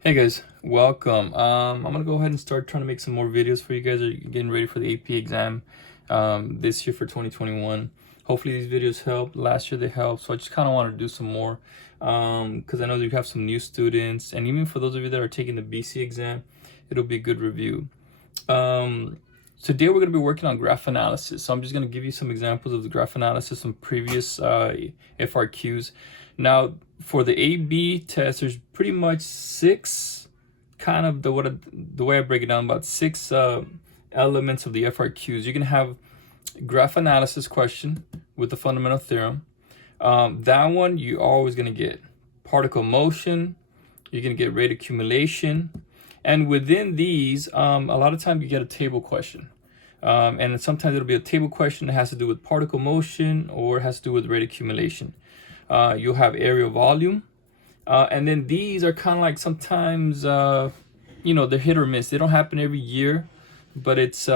Hey guys, welcome. I'm gonna go ahead and start trying to make some more videos for you guys. Are getting ready for the AP exam this year for 2021. Hopefully these videos helped. Last year they helped, so I just kind of want to do some more because I know that you have some new students, and even for those of you that are taking the BC exam, it'll be a good review. Today we're going to be working on graph analysis. So I'm just going to give you some examples of the graph analysis from previous FRQs. Now for the AB test, there's pretty much six kind of the way I break it down, about six elements of the FRQs. You can have graph analysis question with the fundamental theorem. That one you're always going to get particle motion. You're going to get rate accumulation. And within these, a lot of times you get a table question. And sometimes it'll be a table question that has to do with particle motion or has to do with rate accumulation. You'll have area volume. And then these are kind of like sometimes, they're hit or miss. They don't happen every year, but it's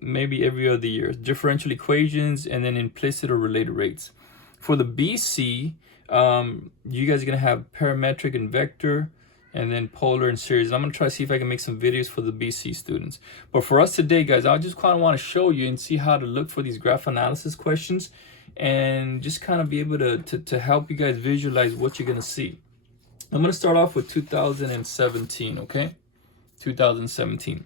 maybe every other year. Differential equations and then implicit or related rates. For the BC, you guys are going to have parametric and vector, and then polar and series. I'm going to try to see if I can make some videos for the BC students. But for us today, guys, I just kind of want to show you and see how to look for these graph analysis questions and just kind of be able to help you guys visualize what you're going to see. I'm going to start off with 2017, okay? 2017.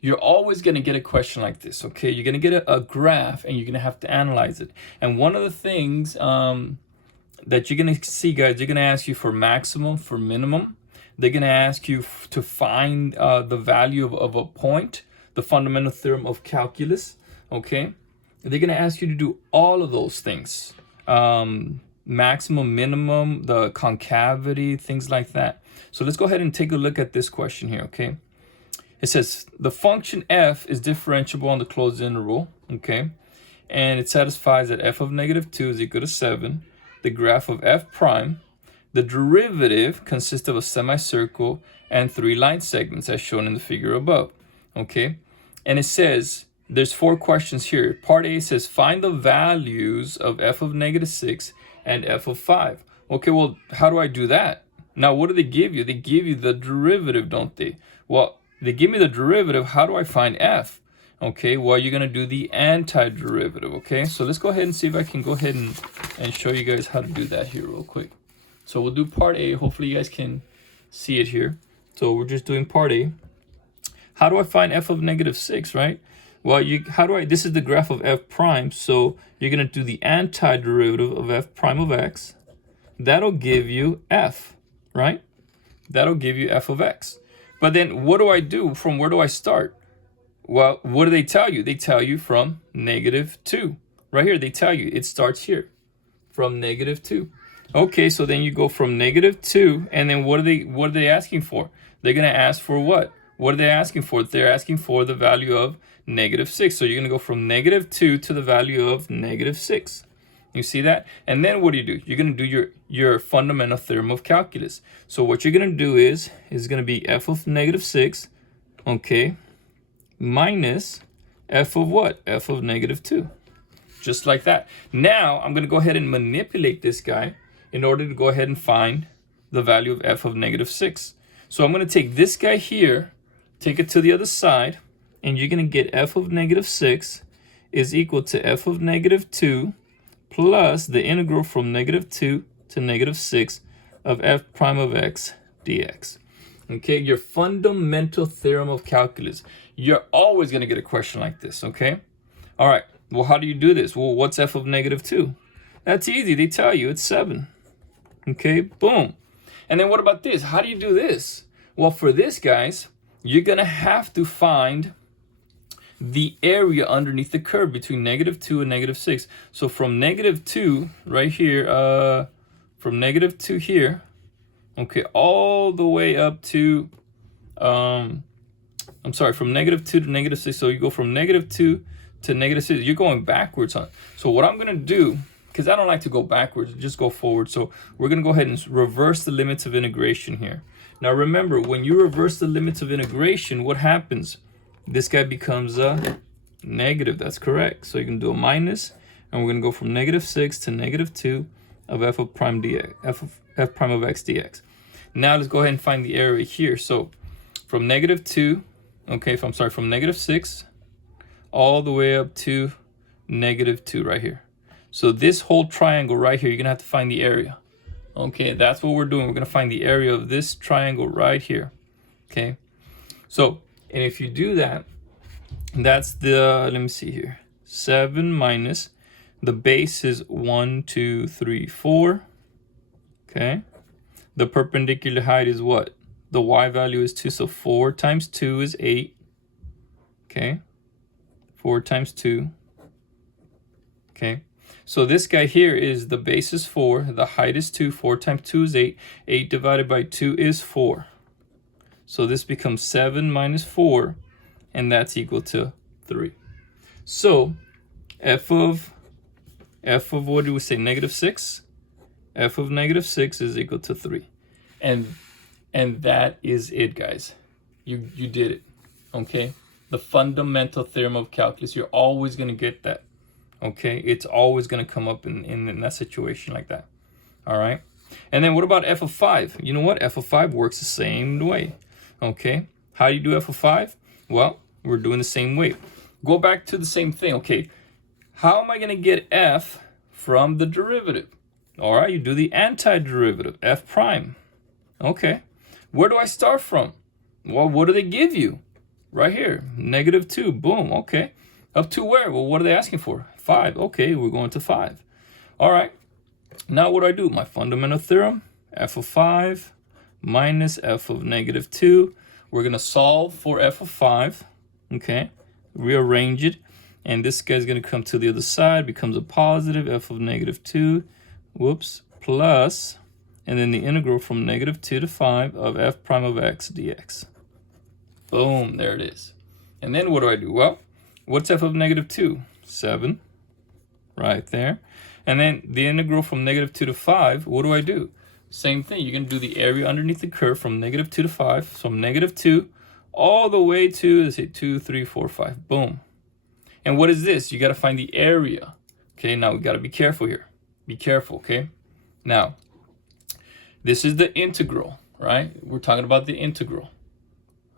You're always going to get a question like this, okay? You're going to get a graph and you're going to have to analyze it. And one of the things that you're going to see, guys, they're going to ask you for maximum, for minimum. They're going to ask you to find the value of a point, the fundamental theorem of calculus, okay? They're going to ask you to do all of those things. Maximum, minimum, the concavity, things like that. So let's go ahead and take a look at this question here, okay? It says the function f is differentiable on the closed interval, okay? And it satisfies that f of negative 2 is equal to 7. The graph of f prime. The derivative consists of a semicircle and 3 line segments as shown in the figure above, okay? And it says, there's 4 questions here. Part A says, find the values of f of negative 6 and f of 5. Okay, well, how do I do that? Now, what do they give you? They give you the derivative, don't they? Well, they give me the derivative. How do I find f? Okay, well, you're going to do the antiderivative, okay? So let's go ahead and see if I can go ahead and show you guys how to do that here real quick. So we'll do part A. Hopefully you guys can see it here. So we're just doing part A. How do I find f of negative 6, right? Well, this is the graph of f prime. So you're going to do the antiderivative of f prime of x. That'll give you f, right? That'll give you f of x. But then what do I do? From where do I start? Well, what do they tell you? They tell you from negative 2. Right here, they tell you it starts here from negative 2. Okay, so then you go from negative 2, and then what are they asking for? They're going to ask for what? What are they asking for? They're asking for the value of negative 6. So you're going to go from negative 2 to the value of negative 6. You see that? And then what do? You're going to do your fundamental theorem of calculus. So what you're going to do is going to be f of negative 6, okay, minus f of what? F of negative 2. Just like that. Now I'm going to go ahead and manipulate this guy in order to go ahead and find the value of f of negative 6. So I'm going to take this guy here, take it to the other side, and you're going to get f of negative 6 is equal to f of negative 2 plus the integral from negative 2 to negative 6 of f prime of x dx. Okay, your fundamental theorem of calculus. You're always going to get a question like this, okay? All right, well, how do you do this? Well, what's f of negative 2? That's easy. They tell you it's 7. Okay, boom. And then what about this? How do you do this? Well, for this, guys, you're going to have to find the area underneath the curve between negative 2 and negative 6. So from negative 2 right here, from negative 2 here, okay, all the way up to, from negative 2 to negative 6. So you go from negative 2 to negative 6. You're going backwards on it. So what I'm going to do, because I don't like to go backwards, just go forward. So we're going to go ahead and reverse the limits of integration here. Now remember, when you reverse the limits of integration, what happens? This guy becomes a negative. That's correct. So you can do a minus, and we're going to go from negative 6 to negative 2 of f of prime dx, f prime of x dx. Now let's go ahead and find the area here. So from -2, okay, if I'm sorry, from -6 all the way up to -2 right here. So this whole triangle right here, you're gonna have to find the area. Okay, that's what we're doing. We're gonna find the area of this triangle right here. Okay, so, and if you do that, that's the, let me see here, 7 minus, the base is 1, 2, 3, 4. Okay, the perpendicular height is what? The y value is 2, so 4 times 2 is 8. Okay, 4 times 2. Okay, so this guy here is the base is 4, the height is 2, 4 times 2 is 8, 8 divided by 2 is 4. So this becomes 7 minus 4, and that's equal to 3. So f of what do we say, -6? F of -6 is equal to 3. And that is it, guys. You did it, okay? The fundamental theorem of calculus, you're always going to get that, okay? It's always going to come up in that situation like that, all right? And then what about f of 5? You know what? F of 5 works the same way, okay? How do you do f of 5? Well, we're doing the same way. Go back to the same thing, okay? How am I going to get f from the derivative? All right, you do the antiderivative, f prime. Okay, where do I start from? Well, what do they give you? Right here, -2, boom, okay. Up to where? Well, what are they asking for? 5, okay, we're going to 5. All right, now what do I do? My fundamental theorem, f of 5 minus f of -2. We're gonna solve for f of 5, okay? Rearrange it, and this guy's gonna come to the other side, becomes a positive, f of -2, whoops, plus, and then the integral from -2 to 5 of f prime of x dx. Boom, there it is. And then what do I do? Well, what's f of -2? 7, right there. And then the integral from -2 to 5, what do I do? Same thing, you're gonna do the area underneath the curve from -2 to 5, from -2 all the way to, let's say, 2, 3, 4, 5, boom. And what is this? You gotta find the area. Okay, now we gotta be careful here. Be careful, okay? Now, this is the integral, right? We're talking about the integral,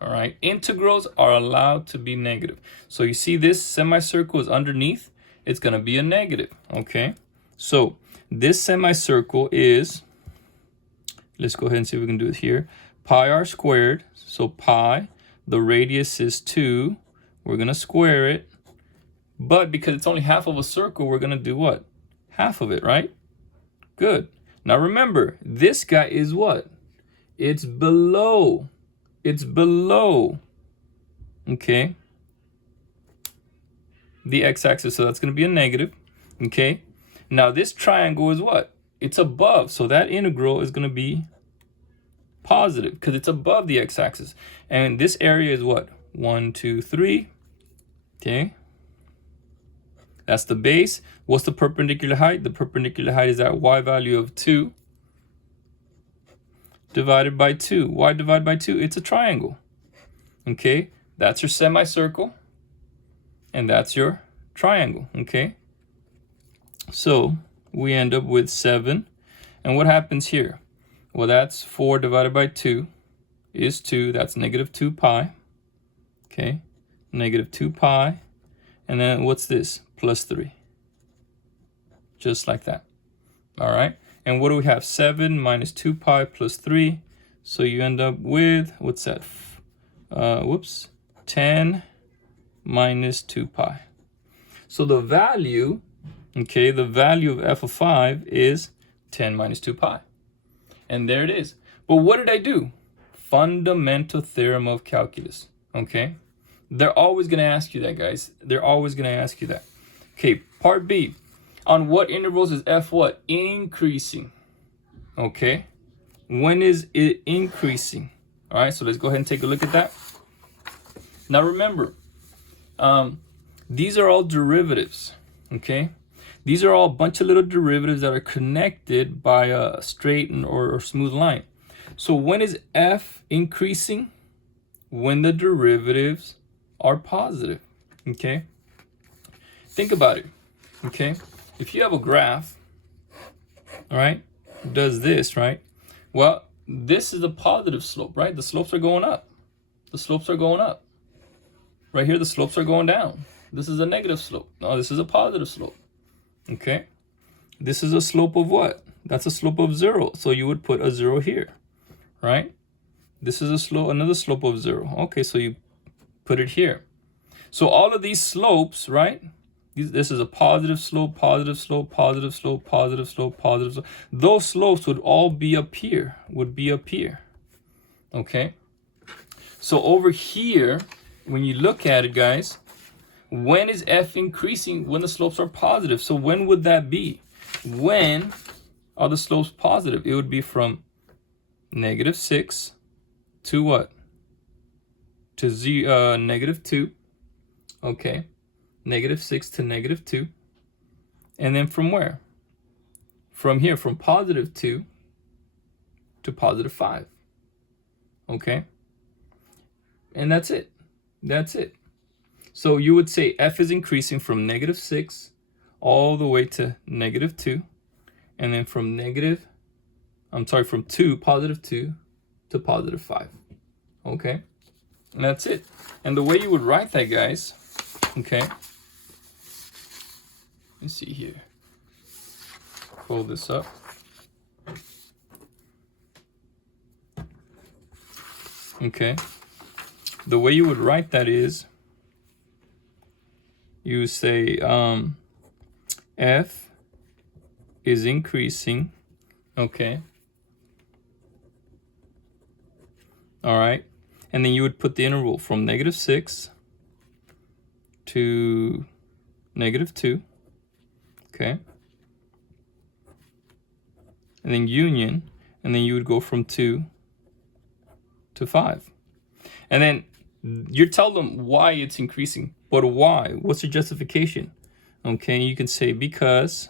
all right? Integrals are allowed to be negative. So you see this semicircle is underneath, it's gonna be a negative, okay? So this semicircle is, let's go ahead and see if we can do it here. Pi r squared, so pi, the radius is 2, we're gonna square it, but because it's only half of a circle, we're gonna do what? Half of it, right? Good. Now remember, this guy is what? It's below. It's below, okay, the x-axis, so that's gonna be a negative, okay? Now this triangle is what? It's above, so that integral is gonna be positive because it's above the x-axis. And this area is what? 1, 2, 3, okay? That's the base. What's the perpendicular height? The perpendicular height is that y value of 2 divided by 2. Y divided by 2, it's a triangle. Okay, that's your semicircle, and that's your triangle, okay? So we end up with 7. And what happens here? Well, that's 4 divided by 2 is 2. That's -2 pi, okay? -2 pi. And then what's this? Plus 3. Just like that. All right. And what do we have? 7 minus 2 pi plus 3. So you end up with, what's that? 10 minus 2 pi. So the value, okay, the value of f of 5 is 10 minus 2 pi. And there it is. But what did I do? Fundamental theorem of calculus, okay? They're always going to ask you that, guys. They're always going to ask you that. Okay, part B. On what intervals is f what? Increasing. Okay. When is it increasing? All right, so let's go ahead and take a look at that. Now remember, these are all derivatives, okay? These are all a bunch of little derivatives that are connected by a straight or smooth line. So when is f increasing? When the derivatives are positive, okay? Think about it, okay? If you have a graph, all right, does this, right? Well, this is a positive slope, right? The slopes are going up. The slopes are going up. Right here, the slopes are going down. This is a negative slope. No, this is a positive slope. Okay. This is a slope of what? That's a slope of 0. So you would put a 0 here, right? This is a slope, another slope of 0. Okay, so you put it here. So all of these slopes, right? This is a positive slope, positive slope, positive slope, positive slope, positive slope. Those slopes would all be up here, Okay. So over here, when you look at it, guys, when is f increasing? When the slopes are positive. So when would that be? When are the slopes positive? It would be from -6 to what? To -2. Okay. -6 to -2. And then from where? From here, from +2 to +5. Okay. And that's it. That's it. So you would say f is increasing from -6 all the way to -2. And then from from +2 to +5. Okay. And that's it. And the way you would write that, guys, okay. Let's see here. Pull this up. Okay. The way you would write that is you say f is increasing. Okay. All right. And then you would put the interval from -6 to -2. Okay. And then union. And then you would go from 2 to 5. And then you tell them why it's increasing. But why? What's the justification? Okay, you can say because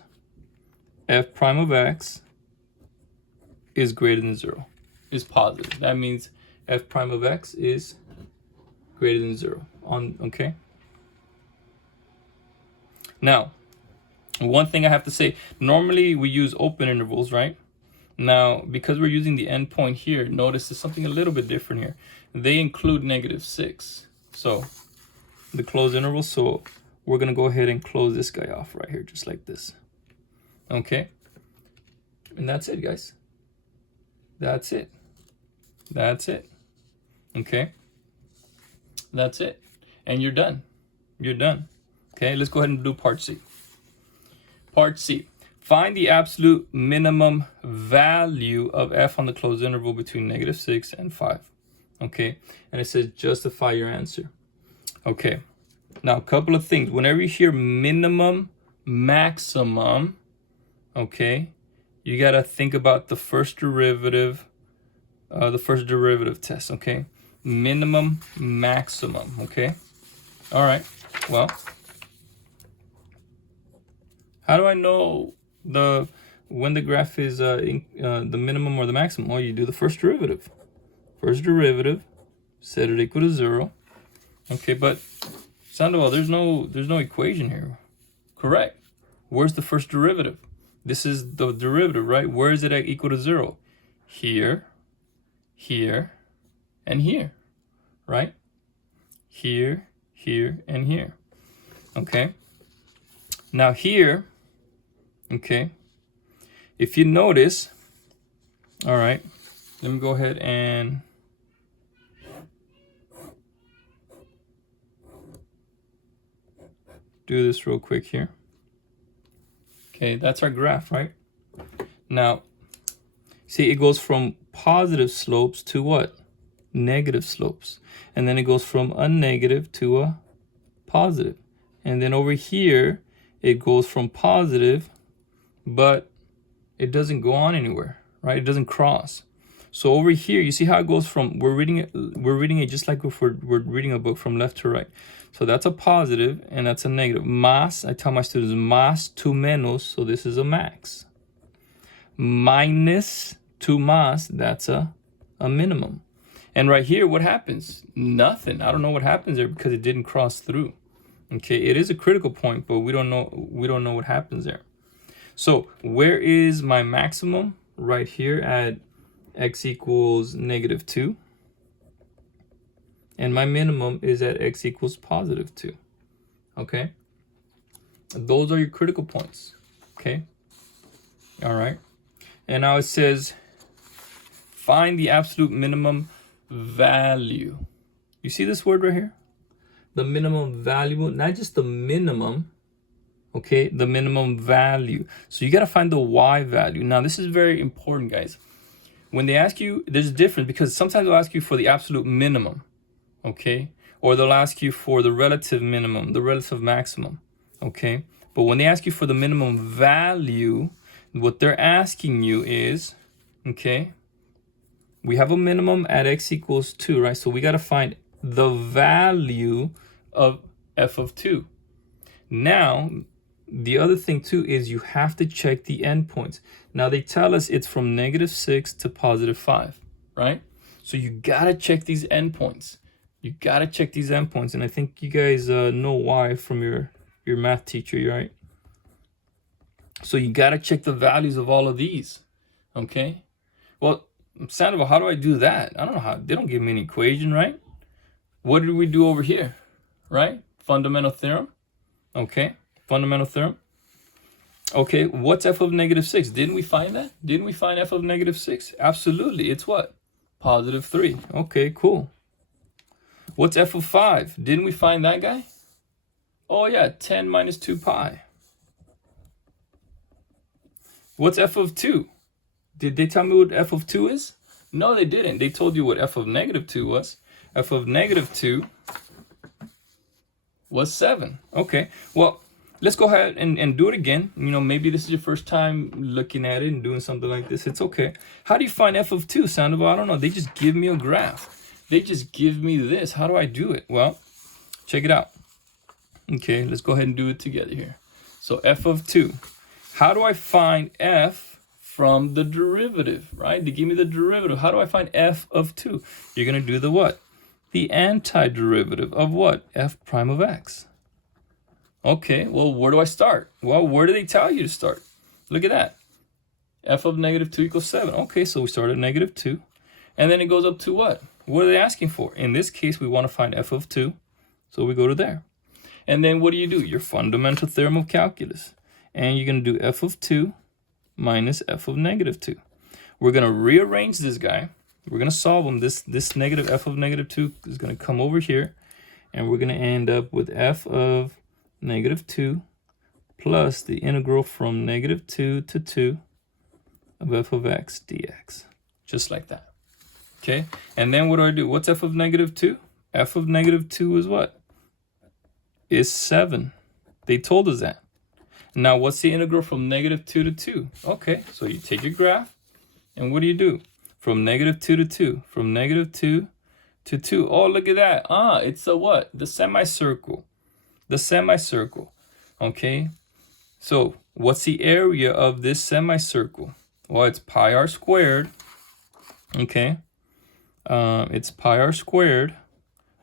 f prime of x is greater than 0, is positive. That means f prime of x is greater than 0. Okay. Now, one thing I have to say, normally we use open intervals, right? Now, because we're using the endpoint here, notice there's something a little bit different here. They include -6. So the closed interval. So we're going to go ahead and close this guy off right here, just like this. Okay. And that's it, guys. That's it. That's it. Okay. That's it. And you're done. You're done. Okay, let's go ahead and do part C. Part C. Find the absolute minimum value of f on the closed interval between -6 and 5. Okay, and it says justify your answer. Okay, now a couple of things. Whenever you hear minimum, maximum, okay, you got to think about the first derivative test, okay? Minimum, maximum, okay? All right, well, how do I know when the graph is the minimum or the maximum? Well, you do the first derivative. First derivative, set it equal to 0. Okay, but Sandoval, there's no equation here. Correct. Where's the first derivative? This is the derivative, right? Where is it at equal to 0? Here, here, and here, right? Here, here, and here. Okay. Now here, okay, if you notice, all right, let me go ahead and do this real quick here. Okay, that's our graph, right? Now, see, it goes from positive slopes to what? Negative slopes. And then it goes from a negative to a positive. And then over here, it goes from positive, but it doesn't go on anywhere, right? It doesn't cross. So over here, you see how it goes from, we're reading it just like if we're reading a book from left to right. So that's a positive and that's a negative. Más, I tell my students, más to menos, so this is a max. Minus to más, that's a minimum. And right here, what happens? Nothing. I don't know what happens there because it didn't cross through. Okay, it is a critical point, but we don't know what happens there. So where is my maximum? Right here at x equals -2. And my minimum is at x equals +2. Okay? Those are your critical points. Okay? All right. And now it says, find the absolute minimum value. You see this word right here? The minimum value, not just the minimum, okay? The minimum value. So you got to find the y value. Now, this is very important, guys. When they ask you, there's a difference because sometimes they'll ask you for the absolute minimum, okay? Or they'll ask you for the relative minimum, the relative maximum, okay? But when they ask you for the minimum value, what they're asking you is, okay, we have a minimum at x equals 2, right? So we got to find the value of f of 2. Now, the other thing too is you have to check the endpoints. Now they tell us it's from -6 to +5, right? So you got to check these endpoints. You got to check these endpoints. And I think you guys know why from your math teacher, right? So you got to check the values of all of these, okay? Well, Sandoval, how do I do that? I don't know how. They don't give me an equation, right? What did we do over here, right? Fundamental theorem, okay? Fundamental theorem. Okay, what's f of -6? Didn't we find that? Didn't we find f of -6? Absolutely. It's what? +3. Okay, cool. What's f of 5? Didn't we find that guy? Oh, yeah, 10 minus 2 pi. What's f of 2? Did they tell me what f of 2 is? No, they didn't. They told you what f of -2 was. F of -2 was 7. Okay, well, let's go ahead and do it again. You know, maybe this is your first time looking at it and doing something like this. It's okay. How do you find f of 2, Sandoval? I don't know. They just give me a graph. They just give me this. How do I do it? Well, check it out. Okay, let's go ahead and do it together here. So f of 2. How do I find f from the derivative, right? They give me the derivative. How do I find f of 2? You're going to do the what? The antiderivative of what? F prime of x. Okay, well, where do I start? Well, where do they tell you to start? Look at that. F of -2 equals 7. Okay, so we start at -2. And then it goes up to what? What are they asking for? In this case, we want to find f of 2. So we go to there. And then what do? Your fundamental theorem of calculus. And you're going to do f of 2 minus f of -2. We're going to rearrange this guy. We're going to solve them. This negative f of -2 is going to come over here. And we're going to end up with f of -2 plus the integral from -2 to 2 of f of x dx. Just like that. Okay? And then what do? What's f of -2? F of -2 is what? Is 7. They told us that. Now, what's the integral from -2 to 2? Okay, so you take your graph, and what do? From -2 to 2. From -2 to 2. Oh, look at that. It's a what? The semicircle. The semicircle. Okay, so what's the area of this semicircle? Well, it's pi r squared. Okay, it's pi r squared.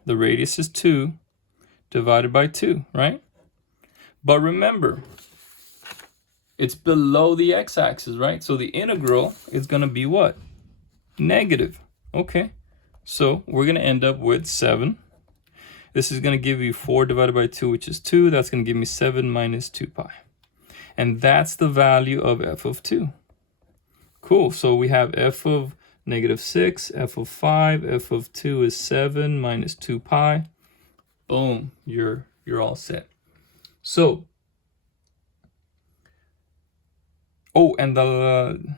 The radius is 2 divided by 2, right? But remember, it's below the x-axis, right? So the integral is going to be what? Negative. Okay, so we're going to end up with 7. This is going to give you 4 divided by 2, which is 2. That's going to give me 7 minus 2 pi. And that's the value of f of 2. Cool. So we have f of -6, f of 5, f of 2 is 7 minus 2 pi. Boom. You're all set. So, oh, and the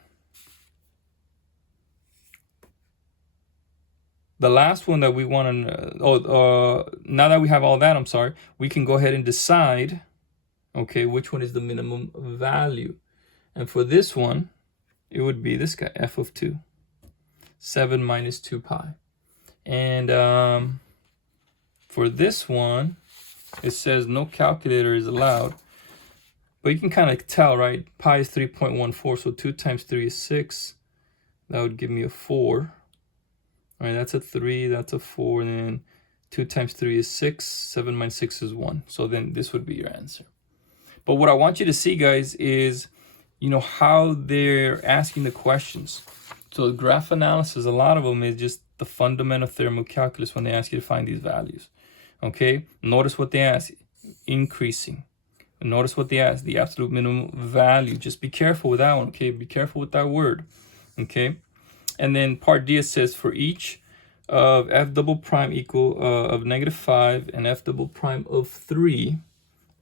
last one that we want to, now that we have all that, I'm sorry, we can go ahead and decide, okay, which one is the minimum value. And for this one, it would be this guy, f of 2, 7 minus 2 pi. And for this one, it says no calculator is allowed. But you can kind of tell, right? Pi is 3.14, so 2 times 3 is 6. That would give me a 4. All right, that's a 3, that's a 4, and then 2 times 3 is 6, 7 minus 6 is 1. So then this would be your answer. But what I want you to see, guys, is, you know, how they're asking the questions. So graph analysis, a lot of them is just the fundamental theorem of calculus when they ask you to find these values. Okay, notice what they ask, increasing. And notice what they ask, the absolute minimum value. Just be careful with that one, okay? Be careful with that word, okay? And then part D, it says for each of f double prime equal of -5 and f double prime of 3,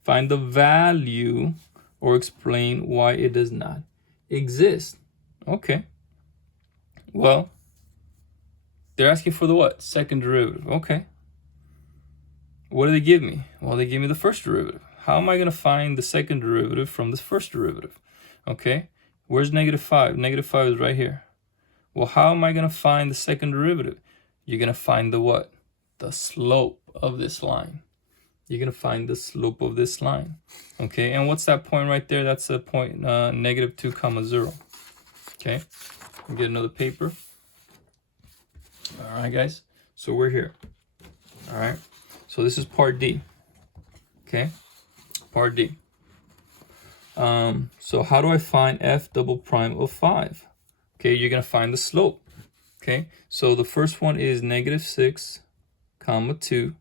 find the value or explain why it does not exist. Okay. Well, they're asking for the what? Second derivative. Okay. What do they give me? Well, they give me the first derivative. How am I going to find the second derivative from this first derivative? Okay. Where's -5? -5 is right here. Well, how am I going to find the second derivative? You're going to find the what? The slope of this line. You're going to find the slope of this line. Okay, and what's that point right there? That's the point -2, 0. Okay, get another paper. All right, guys. So we're here. All right. So this is part D. Okay, part D. So how do I find f double prime of 5? Okay, you're going to find the slope. Okay, so the first one is -6, 2,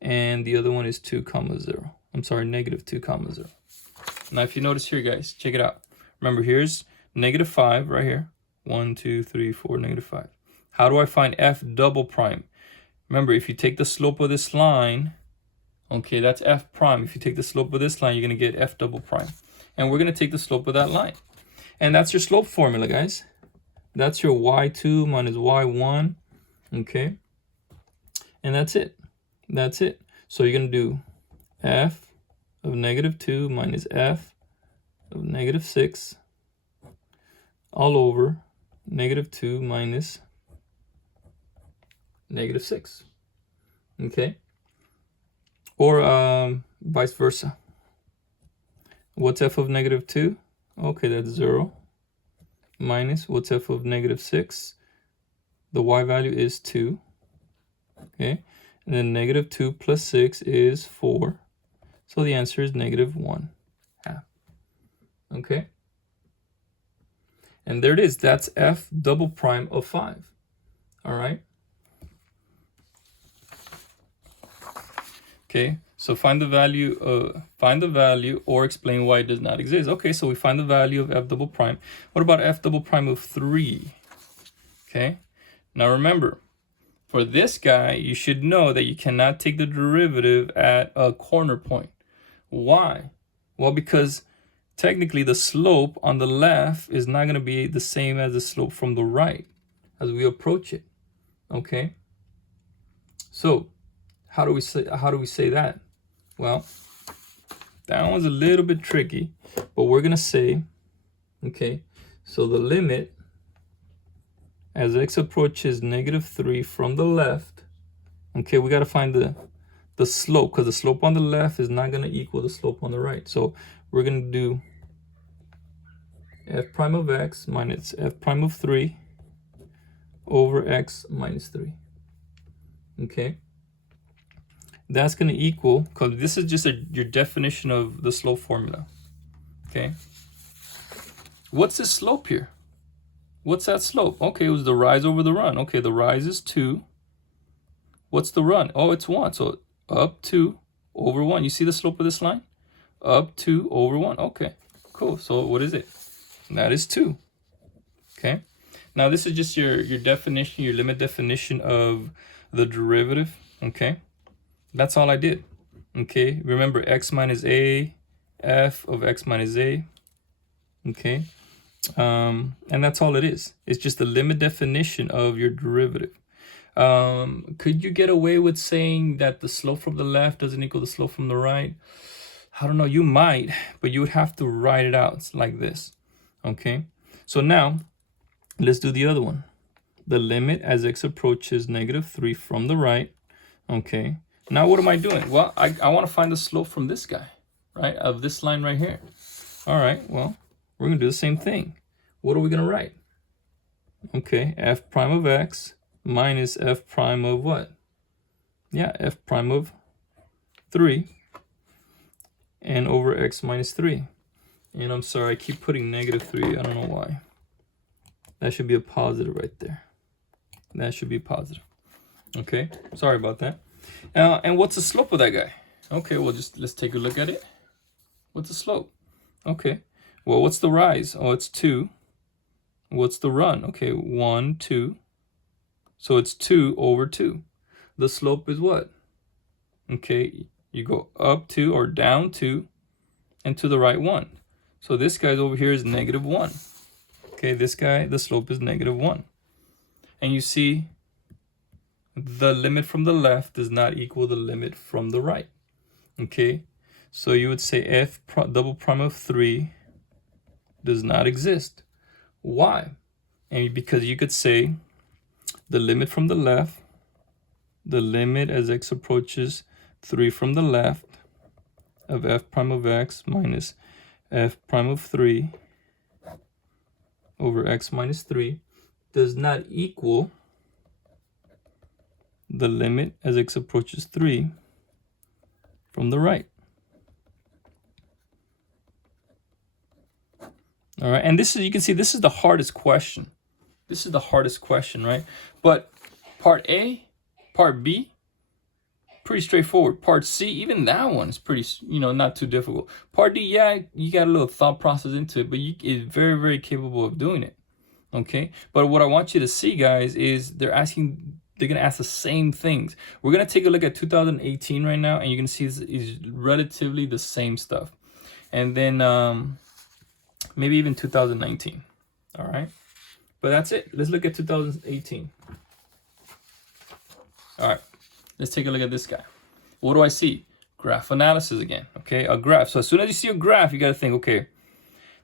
and the other one is 2, 0. I'm sorry, -2, 0. Now, if you notice here, guys, check it out. Remember, here's -5 right here. 1, 2, 3, 4, -5. How do I find f double prime? Remember, if you take the slope of this line, okay, that's f prime. If you take the slope of this line, you're going to get f double prime. And we're going to take the slope of that line. And that's your slope formula, guys. That's your y2 minus y1, okay? And that's it. That's it. So you're going to do f of -2 minus f of -6 all over -2 minus -6, okay? Or vice versa. What's f of -2? Okay, that's 0. Minus, what's f of -6? The y value is 2. Okay, and then -2 plus 6 is 4. So the answer is -1/2. Okay, and there it is. That's f double prime of 5. All right. Okay, so find the value or explain why it does not exist. Okay, so we find the value of f double prime. What about f double prime of 3? Okay, now remember, for this guy, you should know that you cannot take the derivative at a corner point. Why? Well, because technically the slope on the left is not going to be the same as the slope from the right as we approach it. Okay, so how do we say that? Well, that one's a little bit tricky, but we're gonna say, okay, so the limit as x approaches -3 from the left, okay, we gotta find the slope, because the slope on the left is not gonna equal the slope on the right. So we're gonna do f prime of x minus f prime of 3 over x minus 3. Okay. That's going to equal, because this is just your definition of the slope formula. Okay. What's the slope here? What's that slope? Okay, it was the rise over the run. Okay, the rise is 2. What's the run? Oh, it's 1. So up 2 over 1. You see the slope of this line? Up 2 over 1. Okay, cool. So what is it? That is 2. Okay. Now this is just your definition, your limit definition of the derivative. Okay. That's all I did. Okay, remember x minus a, f of x minus a. Okay, and that's all it is. It's just the limit definition of your derivative. Could you get away with saying that the slope from the left doesn't equal the slope from the right? I don't know, you might, but you would have to write it out like this. Okay, so now let's do the other one. The limit as x approaches -3 from the right. Okay. Now what am I doing? Well, I want to find the slope from this guy, right? Of this line right here. All right, well, we're going to do the same thing. What are we going to write? Okay, f prime of x minus f prime of what? Yeah, f prime of 3 and over x minus 3. And I'm sorry, I keep putting -3. I don't know why. That should be a positive right there. That should be positive. Okay, sorry about that. And what's the slope of that guy? Okay, well, let's take a look at it. What's the slope? Okay, well, what's the rise? Oh, it's 2. What's the run? Okay, 1, 2. So it's 2 over 2. The slope is what? Okay, you go up 2 or down 2 and to the right 1. So this guy's over here is -1. Okay, this guy, the slope is -1. And you see the limit from the left does not equal the limit from the right. Okay, so you would say f double prime of 3 does not exist. Why? And because you could say the limit from the left, the limit as x approaches 3 from the left of f prime of x minus f prime of 3 over x minus 3 does not equal the limit as x approaches 3 from the right. All right, and this is, you can see this is the hardest question. This is the hardest question, right? But part A, part B, pretty straightforward. Part C, even that one is pretty, not too difficult. Part D, yeah, you got a little thought process into it, but it's very, very capable of doing it. Okay, but what I want you to see, guys, is they're gonna ask the same things. We're gonna take a look at 2018 right now, and you're gonna see is relatively the same stuff. And then maybe even 2019. All right, but that's it. Let's look at 2018. All right, let's take a look at this guy. What do I see? Graph analysis again. Okay, a graph. So as soon as you see a graph, you got to think, okay,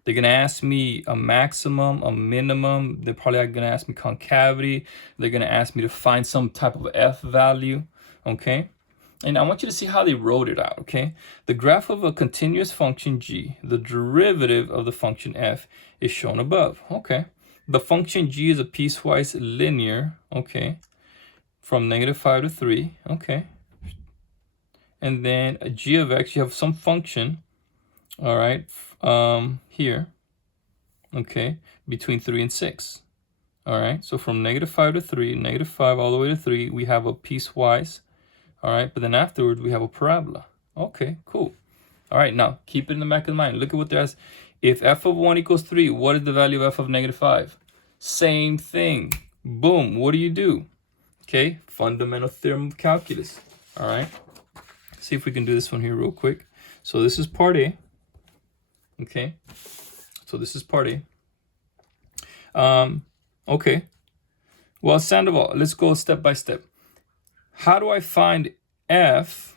they're going to ask me a maximum, a minimum. They're probably going to ask me concavity. They're going to ask me to find some type of f value. Okay, and I want you to see how they wrote it out. Okay, the graph of a continuous function g, the derivative of the function f, is shown above. Okay, the function g is a piecewise linear. Okay, from -5 to 3. Okay, and then a g of x, you have some function. All right, here. Okay, between 3 and 6. All right, so from -5 to 3, -5 all the way to 3, we have a piecewise. All right, but then afterwards we have a parabola. Okay, cool. All right, now keep it in the back of the mind. Look at what they're asking. If f of 1 equals 3, what is the value of f of -5? Same thing. Boom, what do? Okay, fundamental theorem of calculus. All right, see if we can do this one here real quick. So this is part A. Okay, so this is part A. Okay, well, Sandoval, let's go step by step. How do I find f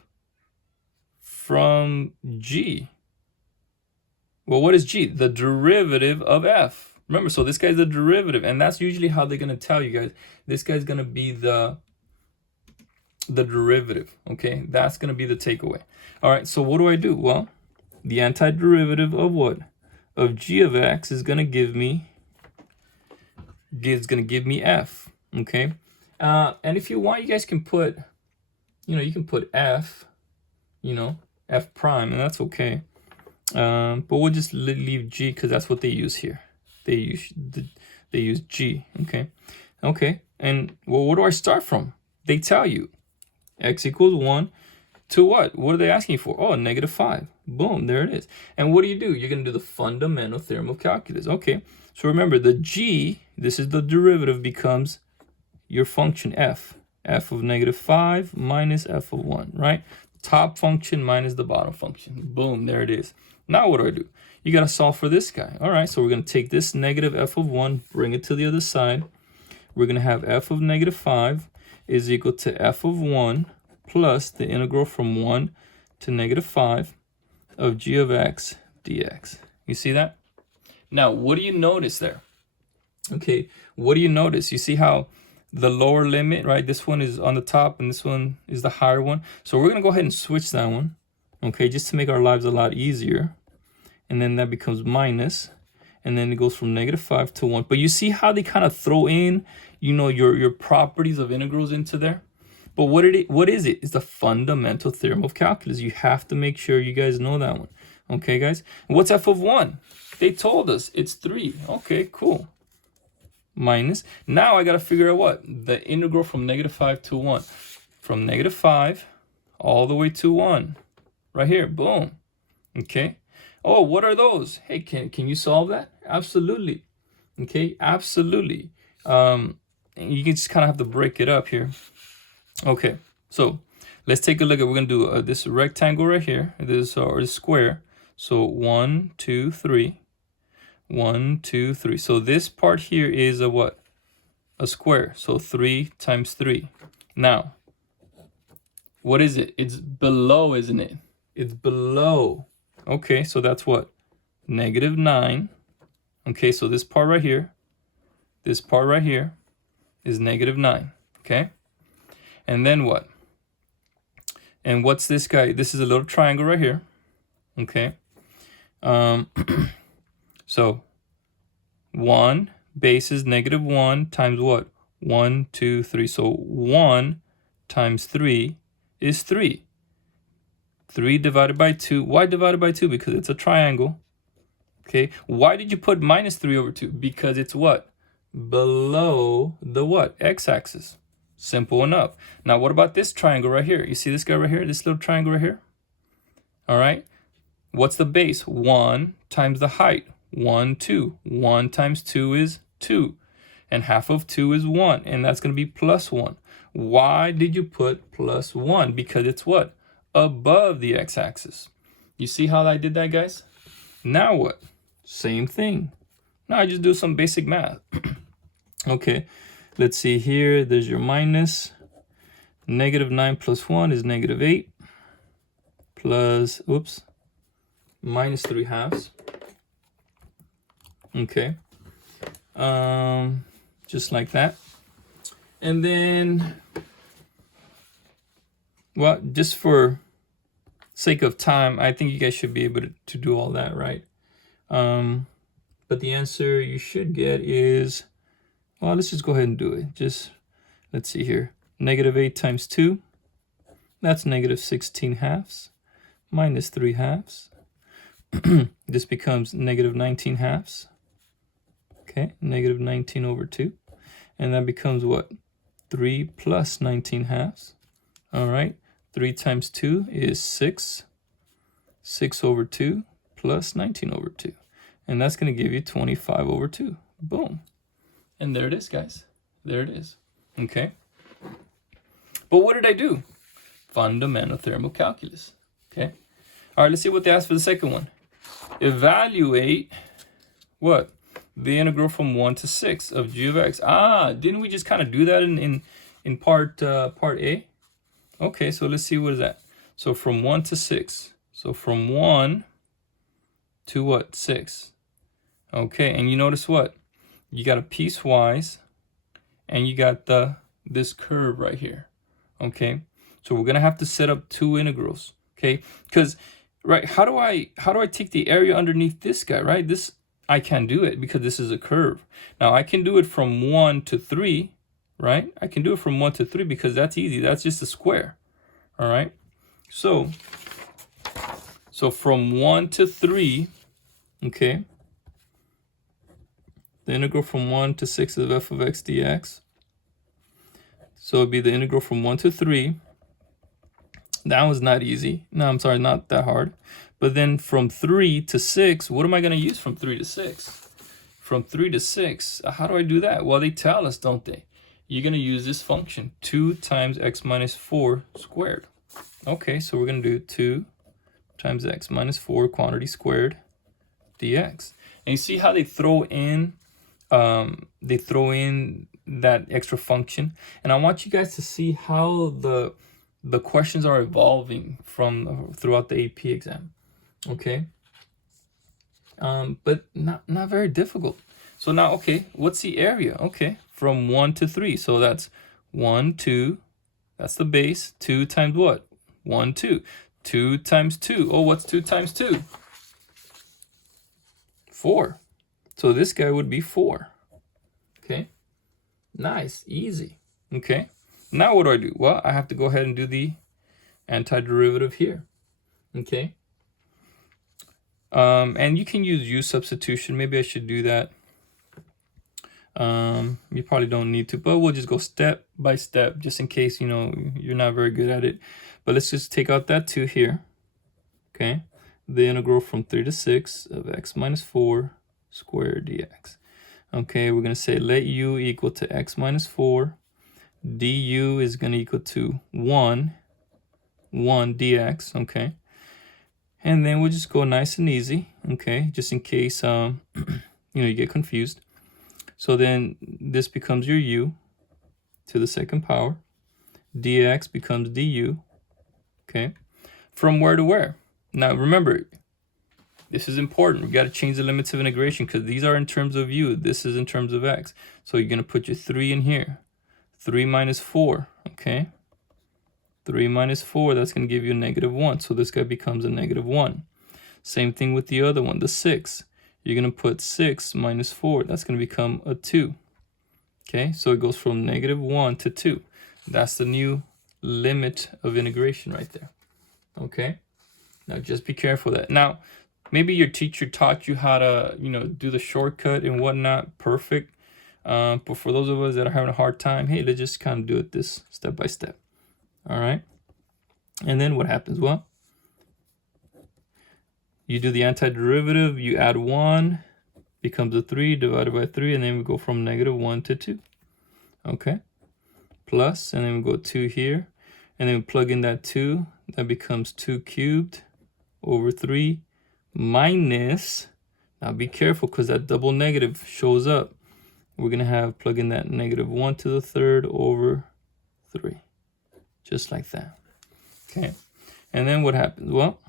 from g? Well, what is g? The derivative of f. Remember, so this guy's the derivative, and that's usually how they're going to tell you guys. This guy's going to be the derivative, okay? That's going to be the takeaway. All right, so what do? Well, the antiderivative of what? Of g of x is going to give me f, okay? And if you want, you guys can put, you can put f, f prime, and that's okay. But we'll just leave g because that's what they use here. They use g, okay? Okay, and well, where do I start from? They tell you x equals 1 to what? What are they asking for? Oh, -5. Boom, there it is. And what do? You're going to do the fundamental theorem of calculus. Okay, so remember the g, this is the derivative, becomes your function f of -5 minus f of 1, right? Top function minus the bottom function. Boom, there it is. Now what do? You got to solve for this guy. All right, so we're going to take this negative f of 1, bring it to the other side. We're going to have f of -5 is equal to f of 1 plus the integral from 1 to -5 of g of x dx. You see that? Now, what do you notice there? Okay, what do you notice? You see how the lower limit, right? This one is on the top and this one is the higher one. So we're going to go ahead and switch that one, okay, just to make our lives a lot easier. And then that becomes minus, and then it goes from -5 to 1. But you see how they kind of throw in, your properties of integrals into there? But what is it? It's the fundamental theorem of calculus. You have to make sure you guys know that one. Okay, guys? And what's f of 1? They told us it's 3. Okay, cool. minus. Now I got to figure out what? The integral from -5 to 1. From -5 all the way to 1. Right here, boom. Okay. Oh, what are those? Hey, can you solve that? Absolutely. Okay, absolutely. You can just kind of have to break it up here. Okay, so let's take a look at, we're going to do this rectangle right here, this or this square. So 1, 2, 3. 1, 2, 3. So this part here is a what? A square. So 3 times 3. Now, what is it? It's below, isn't it? It's below. Okay, so that's what? -9. Okay, so this part right here is -9. Okay, and then what? And what's this guy? This is a little triangle right here. Okay, so 1 base is -1 times what? 1, 2, 3. So 1 times 3 is 3. 3 divided by 2. Why divided by 2? Because it's a triangle. Okay. Why did you put -3/2? Because it's what? Below the what? X-axis. Simple enough. Now, what about this triangle right here? You see this guy right here? This little triangle right here? All right. What's the base? 1 times the height. 1, 2. 1 times 2 is 2. And half of 2 is 1. And that's going to be +1. Why did you put +1? Because it's what? Above the x-axis. You see how I did that, guys? Now what? Same thing. Now I just do some basic math. Okay, let's see here. There's your minus. -9 plus 1 is -8. Plus, oops, -3/2. Okay. Just like that. And then, well, just for sake of time, I think you guys should be able to do all that, right? But the answer you should get is, well, let's just go ahead and do it. Just, let's see here. -8 times 2, that's -16/2 minus 3/2. This becomes -19/2. Okay, -19/2. And that becomes what? 3 plus 19/2. All right, 3 times 2 is 6. 6/2 plus 19/2. And that's going to give you 25/2. Boom. And there it is, guys. There it is. Okay. But what did I do? Fundamental thermocalculus. Okay. All right, let's see what they asked for the second one. Evaluate what? The integral from 1 to 6 of g of x. Ah, didn't we just kind of do that in part A? Okay, so let's see what is that. So from 1 to 6. So from 1 to what? 6. Okay, and you notice what? You got a piecewise, and you got this curve right here. Okay, so we're gonna have to set up two integrals. Okay, because right, how do I take the area underneath this guy? Right, this I can't do it because this is a curve. Now I can do it from 1 to 3. Right, I can do it from 1 to 3 because that's easy. That's just a square. All right, so from 1 to 3, okay, the integral from 1 to 6 of f of x dx. So it'd be the integral from 1 to 3. That was not easy. No, I'm sorry, not that hard. But then from 3 to 6, what am I going to use from 3 to 6? From 3 to 6, how do I do that? Well, they tell us, don't they? You're going to use this function, 2 times x minus 4 squared. Okay, so we're going to do 2 times x minus 4 quantity squared dx. And you see how they throw in that extra function. And I want you guys to see how the questions are evolving from throughout the AP exam. Okay, but not very difficult. So now, okay, what's the area? Okay, from 1 to 3. So that's 1, 2. That's the base. 2 times what? 1, 2. 2 times 2. Oh, what's 2 times 2? 4. So this guy would be 4. Okay, nice, easy. Okay, now what do? Well, I have to go ahead and do the antiderivative here. Okay, and you can use u substitution. Maybe I should do that. You probably don't need to, but we'll just go step by step just in case, you know, you're not very good at it. But let's just take out that 2 here, okay? The integral from 3 to 6 of x minus 4 squared dx. Okay, we're going to say let u equal to x minus 4. Du is going to equal to 1 dx, okay? And then we'll just go nice and easy, okay? Just in case, you know, you get confused. So then this becomes your u to the second power. Dx becomes du, okay? From where to where? Now remember, this is important. We got to change the limits of integration because these are in terms of u. This is in terms of x. So you're going to put your 3 in here. 3 minus 4, okay? 3 minus 4, that's going to give you a -1. So this guy becomes a -1. Same thing with the other one, the 6. You're going to put 6 minus 4. That's going to become a 2. Okay, so it goes from -1 to 2. That's the new limit of integration right there. Okay, now just be careful of that. Now, maybe your teacher taught you how to, you know, do the shortcut and whatnot. Perfect. But for those of us that are having a hard time, hey, let's just kind of do it this step by step. All right. And then what happens? Well, you do the antiderivative, you add 1, becomes a 3 divided by 3, and then we go from -1 to 2. Okay. Plus, and then we go 2 here, and then we plug in that 2, that becomes 2 cubed over 3 minus, now be careful because that double negative shows up. We're going to have plug in that -1 to the third over 3. Just like that. Okay. And then what happens? Well,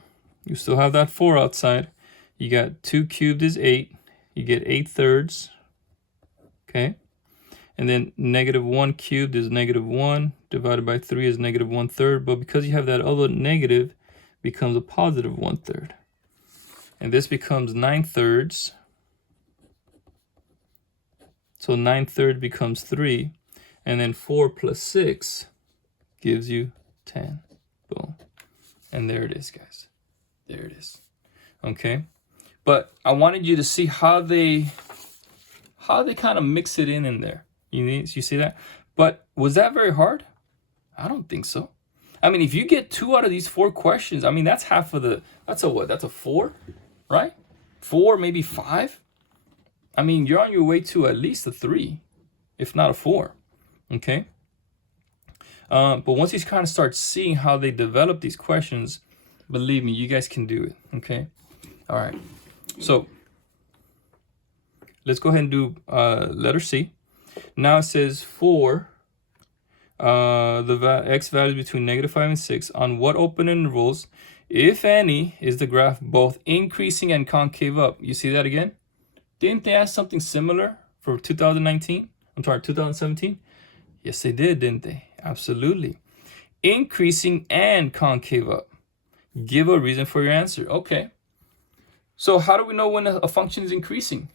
you still have that 4 outside. You got 2 cubed is 8. You get 8/3. Okay. And then -1 cubed is -1 divided by 3 is -1/3. But because you have that other negative, becomes a positive 1/3. And this becomes 9/3. So 9/3 becomes 3. And then 4 plus 6 gives you 10. Boom. And there it is, guys. There it is. Okay. But I wanted you to see how they kind of mix it in there. You see that? But was that very hard? I don't think so. I mean, if you get 2 out of these 4 questions, I mean, that's half of the, that's a what? That's a 4, right? 4, maybe 5. I mean, you're on your way to at least a 3, if not a 4. Okay. But once you kind of start seeing how they develop these questions, believe me, you guys can do it. Okay. All right. So let's go ahead and do letter C. Now it says for the x values between -5 and 6, on what open intervals, if any, is the graph both increasing and concave up? You see that again? Didn't they ask something similar for 2019? I'm sorry, 2017? Yes, they did, didn't they? Absolutely. Increasing and concave up. Give a reason for your answer. Okay. So how do we know when a function is increasing?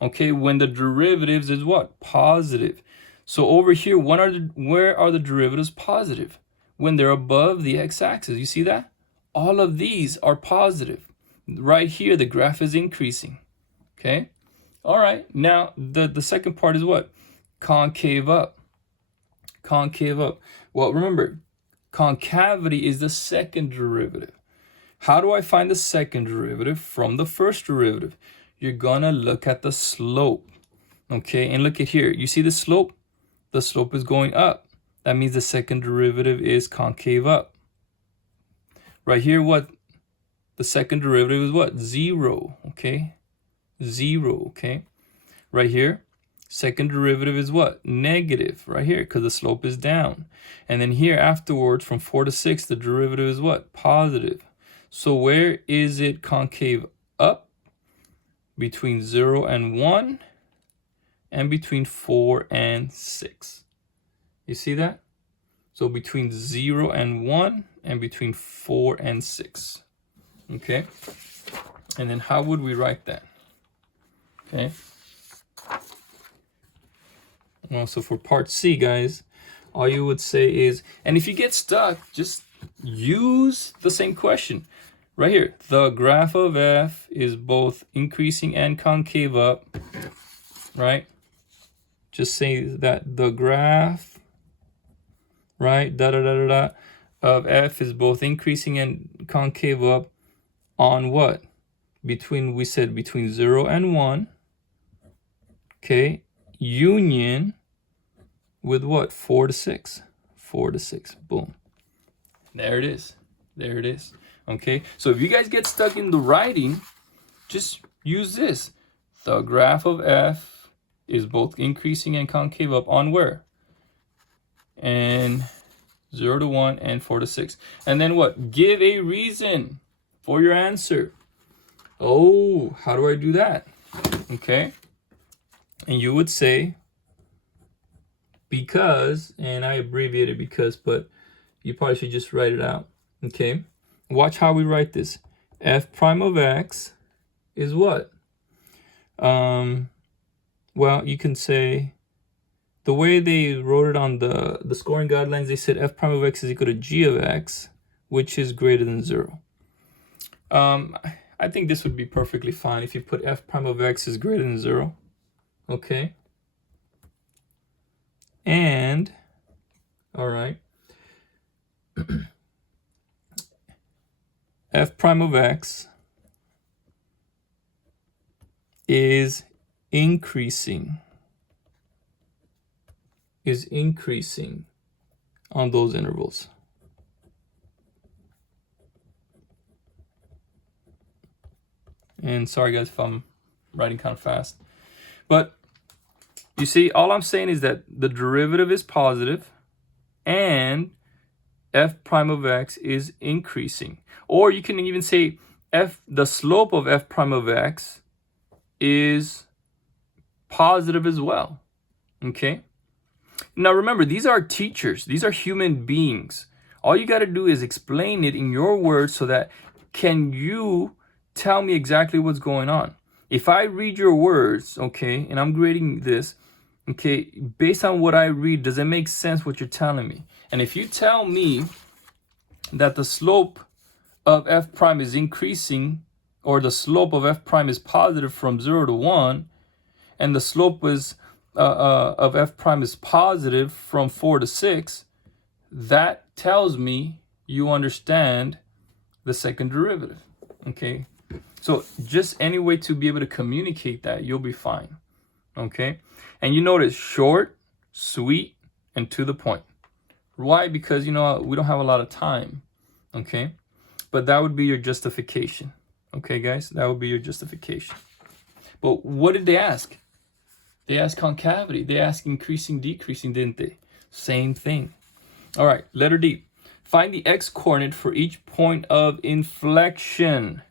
Okay, when the derivatives is what? Positive. So over here, where are the derivatives positive? When they're above the x-axis. You see that? All of these are positive. Right here, the graph is increasing. Okay? All right. Now, the second part is what? Concave up. Concave up. Well, remember, concavity is the second derivative. How do I find the second derivative from the first derivative? You're going to look at the slope. Okay, and look at here. You see the slope? The slope is going up. That means the second derivative is concave up. Right here, what? The second derivative is what? 0. Okay, 0. Okay, right here. Second derivative is what? Negative, right here, because the slope is down. And then here afterwards, from 4 to 6, the derivative is what? Positive. So where is it concave up? Between 0 and 1, and between 4 and 6. You see that? So between 0 and 1, and between 4 and 6. Okay? And then how would we write that? Okay? Well, so for part C, guys, all you would say is, and if you get stuck, just use the same question. Right here, the graph of f is both increasing and concave up, right? just say that the graph, right, of f is both increasing and concave up on what? We said between 0 and 1, okay, union with what? 4 to 6. 4 to 6, boom. There it is. There it is. Okay, so if you guys get stuck in the writing, just use this. The graph of f is both increasing and concave up on where? And 0 to 1 and 4 to 6. And then what? Give a reason for your answer. Oh, how do I do that? Okay. And you would say because, and I abbreviated because, but you probably should just write it out. Okay. Watch how we write this. F prime of x is what? Well, you can say, the way they wrote it on the scoring guidelines, they said f prime of x is equal to g of x, which is greater than 0. I think this would be perfectly fine if you put f prime of x is greater than 0. Okay. And, all right, f prime of x is increasing on those intervals. And sorry guys if I'm writing kind of fast, but you see, all I'm saying is that the derivative is positive and f prime of x is increasing. Or you can even say the slope of f prime of x is positive as well. Okay. Now remember, these are teachers. These are human beings. All you got to do is explain it in your words so that can you tell me exactly what's going on. If I read your words, okay, and I'm grading this, okay, based on what I read, does it make sense what you're telling me? And if you tell me that the slope of f prime is increasing, or the slope of f prime is positive from 0 to 1, and the slope is of f prime is positive from 4 to 6, that tells me you understand the second derivative. Okay, so just any way to be able to communicate that, you'll be fine. Okay, and you notice short, sweet, and to the point. Why? Because we don't have a lot of time. Okay, but that would be your justification. Okay, guys, that would be your justification. But what did they ask? They asked concavity. They asked increasing, decreasing, didn't they? Same thing. All right, letter D. Find the x-coordinate for each point of inflection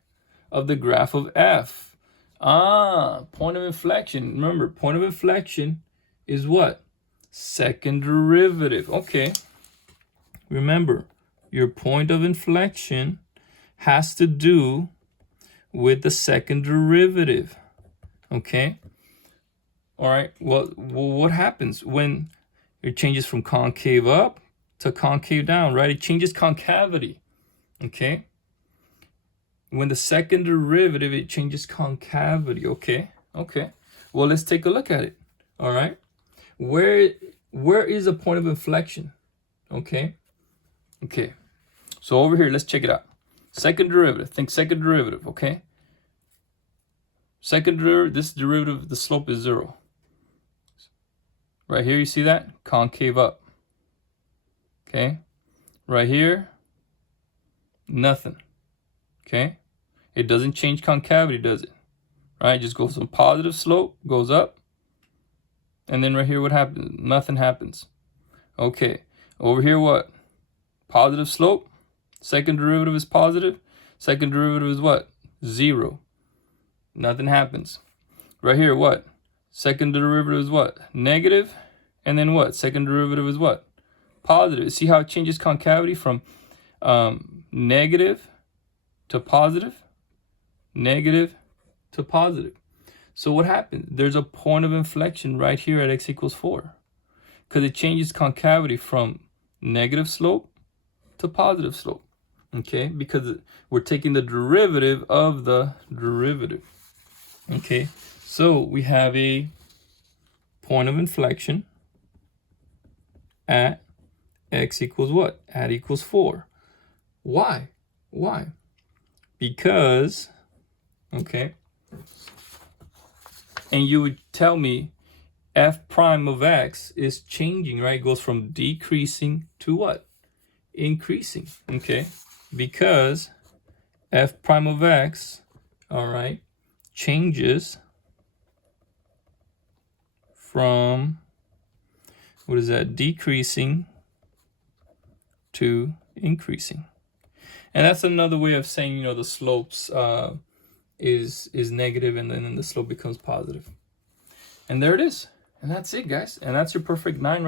of the graph of f. Point of inflection. Remember, point of inflection is what? Second derivative. Okay. Remember, your point of inflection has to do with the second derivative. Okay. All right. Well, what happens when it changes from concave up to concave down, right? It changes concavity. Okay. When the second derivative, it changes concavity. Okay. Okay. Well, let's take a look at it. All right. Where is a point of inflection? Okay. Okay. So over here, let's check it out. Second derivative. Think second derivative. Okay. Second derivative, this derivative, the slope is 0. Right here, you see that? Concave up. Okay. Right here, nothing. Okay. It doesn't change concavity, does it? Right? It just goes from positive slope, goes up. And then right here, what happens? Nothing happens. Okay. Over here, what? Positive slope. Second derivative is positive. Second derivative is what? 0. Nothing happens. Right here, what? Second derivative is what? Negative. And then what? Second derivative is what? Positive. See how it changes concavity from negative to positive? Negative to positive. So what happened? There's a point of inflection right here at x equals 4. Because it changes concavity from negative slope to positive slope. Okay? Because we're taking the derivative of the derivative. Okay? So we have a point of inflection at x equals what? At equals 4. Why? Why? Because, okay, and you would tell me f prime of x is changing, right? It goes from decreasing to what? Increasing, okay? Because f prime of x, all right, changes from, what is that? Decreasing to increasing. And that's another way of saying, you know, the slopes is negative, and then the slope becomes positive. And there it is. And that's it, guys. And that's your perfect 9 right